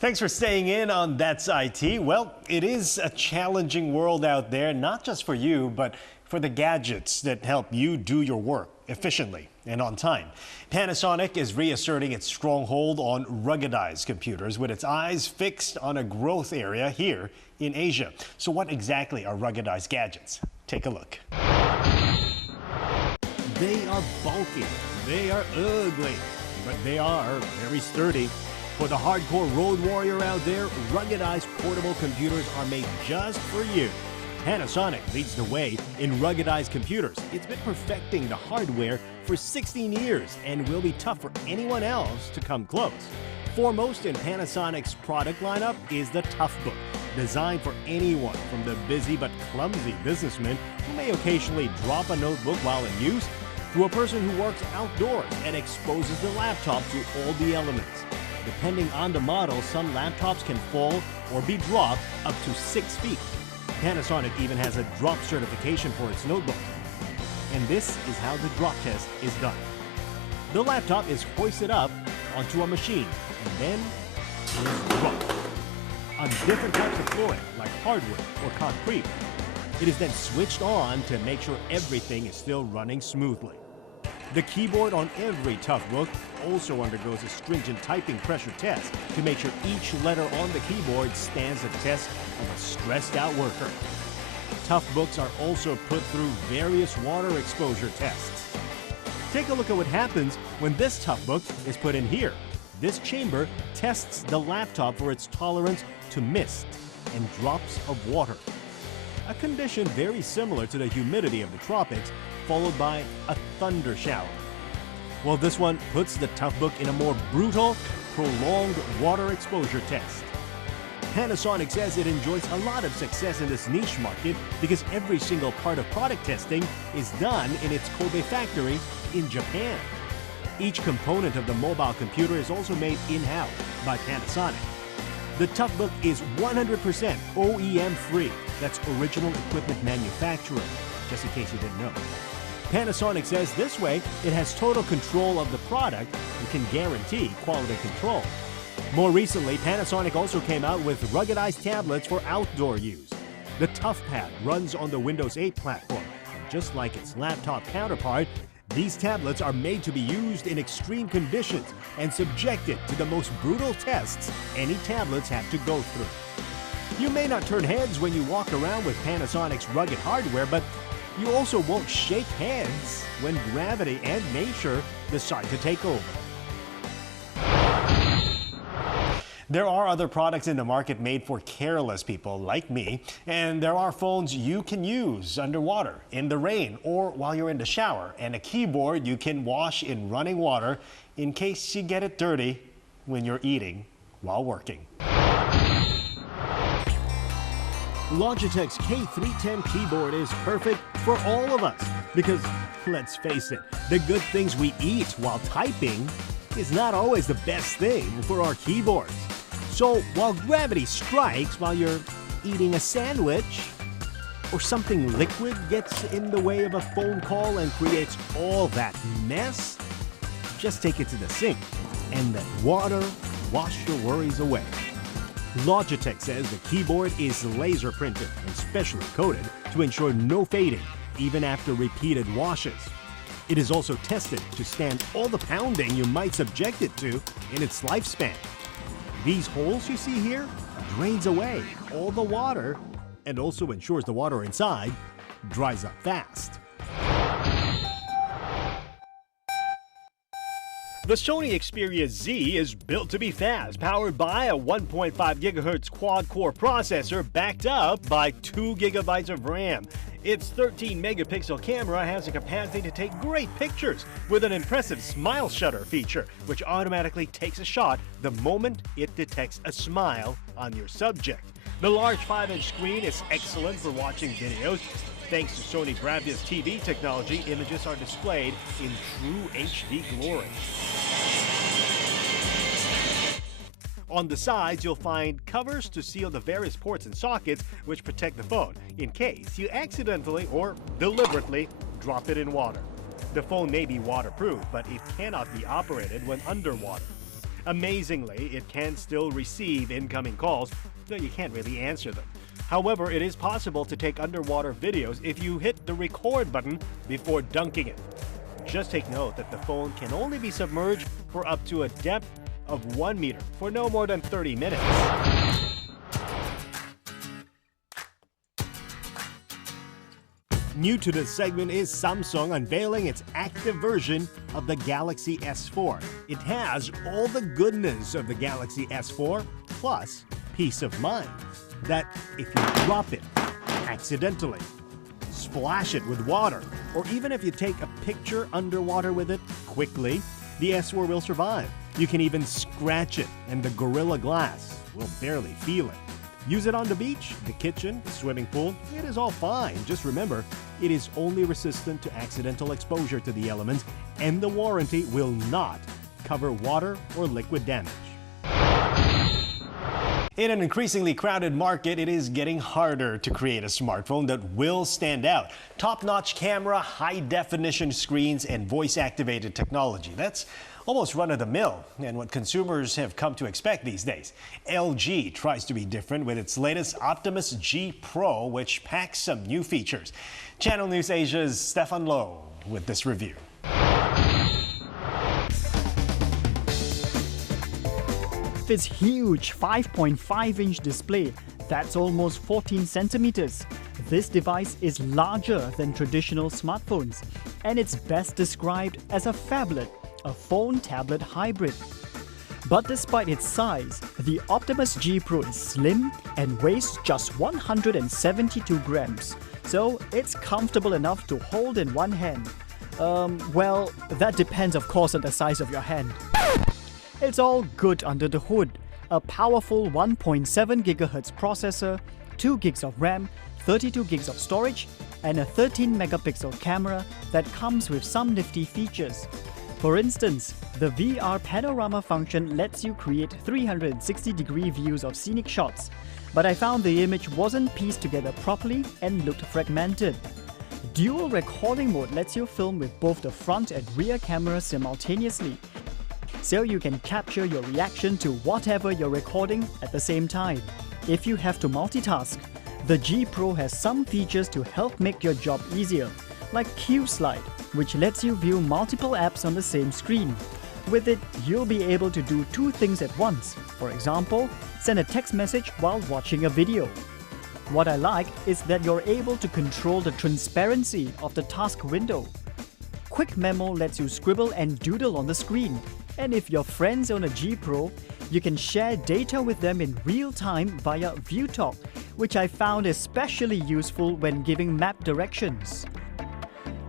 Thanks for staying in on That's IT. Well, it is a challenging world out there, not just for you, but for the gadgets that help you do your work efficiently and on time. Panasonic is reasserting its stronghold on ruggedized computers with its eyes fixed on a growth area here in Asia. So what exactly are ruggedized gadgets? Take a look. They are bulky, they are ugly, but they are very sturdy. For the hardcore road warrior out there, ruggedized portable computers are made just for you. Panasonic leads the way in ruggedized computers. It's been perfecting the hardware for 16 years and will be tough for anyone else to come close. Foremost in Panasonic's product lineup is the Toughbook, designed for anyone from the busy but clumsy businessman who may occasionally drop a notebook while in use, to a person who works outdoors and exposes the laptop to all the elements. Depending on the model, some laptops can fall or be dropped up to 6 feet. Panasonic even has a drop certification for its notebook. And this is how the drop test is done. The laptop is hoisted up onto a machine and then is dropped on different types of flooring like hardwood or concrete. It is then switched on to make sure everything is still running smoothly. The keyboard on every Toughbook also undergoes a stringent typing pressure test to make sure each letter on the keyboard stands the test of a stressed out worker. Toughbooks are also put through various water exposure tests. Take a look at what happens when this Toughbook is put in here. This chamber tests the laptop for its tolerance to mist and drops of water, a condition very similar to the humidity of the tropics, followed by a thunder shower. Well, this one puts the Toughbook in a more brutal, prolonged water exposure test. Panasonic says it enjoys a lot of success in this niche market because every single part of product testing is done in its Kobe factory in Japan. Each component of the mobile computer is also made in-house by Panasonic. The Toughbook is 100% OEM free. That's original equipment manufacturer, just in case you didn't know. Panasonic says this way it has total control of the product and can guarantee quality control. More recently, Panasonic also came out with ruggedized tablets for outdoor use. The ToughPad runs on the Windows 8 platform, and just like its laptop counterpart, these tablets are made to be used in extreme conditions and subjected to the most brutal tests any tablets have to go through. You may not turn heads when you walk around with Panasonic's rugged hardware, but you also won't shake hands when gravity and nature decide to take over. There are other products in the market made for careless people like me, and there are phones you can use underwater, in the rain, or while you're in the shower, and a keyboard you can wash in running water in case you get it dirty when you're eating while working. Logitech's K310 keyboard is perfect for all of us because, let's face it, the good things we eat while typing is not always the best thing for our keyboards. So while gravity strikes while you're eating a sandwich, or something liquid gets in the way of a phone call and creates all that mess, just take it to the sink and let water wash your worries away. Logitech says the keyboard is laser printed and specially coated to ensure no fading, even after repeated washes. It is also tested to stand all the pounding you might subject it to in its lifespan. These holes you see here drains away all the water and also ensures the water inside dries up fast. The Sony Xperia Z is built to be fast, powered by a 1.5 GHz quad-core processor backed up by 2 GB of RAM. Its 13-megapixel camera has the capacity to take great pictures with an impressive smile shutter feature, which automatically takes a shot the moment it detects a smile on your subject. The large 5-inch screen is excellent for watching videos. Thanks to Sony Bravia TV technology, images are displayed in true HD glory. On the sides, you'll find covers to seal the various ports and sockets which protect the phone in case you accidentally or deliberately drop it in water. The phone may be waterproof, but it cannot be operated when underwater. Amazingly, it can still receive incoming calls, though you can't really answer them. However, it is possible to take underwater videos if you hit the record button before dunking it. Just take note that the phone can only be submerged for up to a depth of 1 meter for no more than 30 minutes. New to this segment is Samsung unveiling its active version of the Galaxy S4. It has all the goodness of the Galaxy S4, plus peace of mind that if you drop it accidentally, splash it with water, or even if you take a picture underwater with it quickly, the S4 will survive. You can even scratch it and the Gorilla Glass will barely feel it. Use it on the beach, the kitchen, the swimming pool, it is all fine. Just remember, it is only resistant to accidental exposure to the elements, and the warranty will not cover water or liquid damage. In an increasingly crowded market, it is getting harder to create a smartphone that will stand out. Top-notch camera, high-definition screens, and voice-activated technology. That's almost run-of-the-mill and what consumers have come to expect these days. LG tries to be different with its latest Optimus G Pro, which packs some new features. Channel News Asia's Stefan Loh with this review. Its huge 5.5-inch display, that's almost 14 centimeters. This device is larger than traditional smartphones, and it's best described as a phablet, a phone-tablet hybrid. But despite its size, the Optimus G Pro is slim and weighs just 172 grams, so it's comfortable enough to hold in one hand. Well, that depends of course on the size of your hand. It's all good under the hood. A powerful 1.7 GHz processor, 2 gigs of RAM, 32 gigs of storage, and a 13 megapixel camera that comes with some nifty features. For instance, the VR panorama function lets you create 360-degree views of scenic shots, but I found the image wasn't pieced together properly and looked fragmented. Dual recording mode lets you film with both the front and rear cameras simultaneously, so you can capture your reaction to whatever you're recording at the same time. If you have to multitask, the G Pro has some features to help make your job easier, like Q Slide, which lets you view multiple apps on the same screen. With it, you'll be able to do two things at once. For example, send a text message while watching a video. What I like is that you're able to control the transparency of the task window. Quick Memo lets you scribble and doodle on the screen. And if your friends own a G Pro, you can share data with them in real time via ViewTalk, which I found especially useful when giving map directions.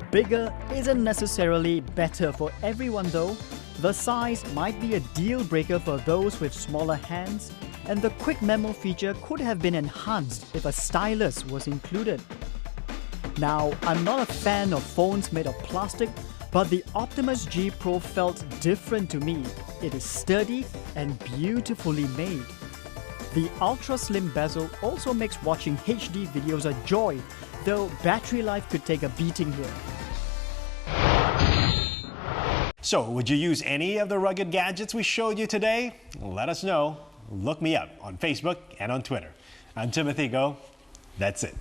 Bigger isn't necessarily better for everyone though. The size might be a deal breaker for those with smaller hands, and the Quick Memo feature could have been enhanced if a stylus was included. Now, I'm not a fan of phones made of plastic, but the Optimus G Pro felt different to me. It is sturdy and beautifully made. The ultra-slim bezel also makes watching HD videos a joy, though battery life could take a beating here. So, would you use any of the rugged gadgets we showed you today? Let us know. Look me up on Facebook and on Twitter. I'm Timothy Go. That's it.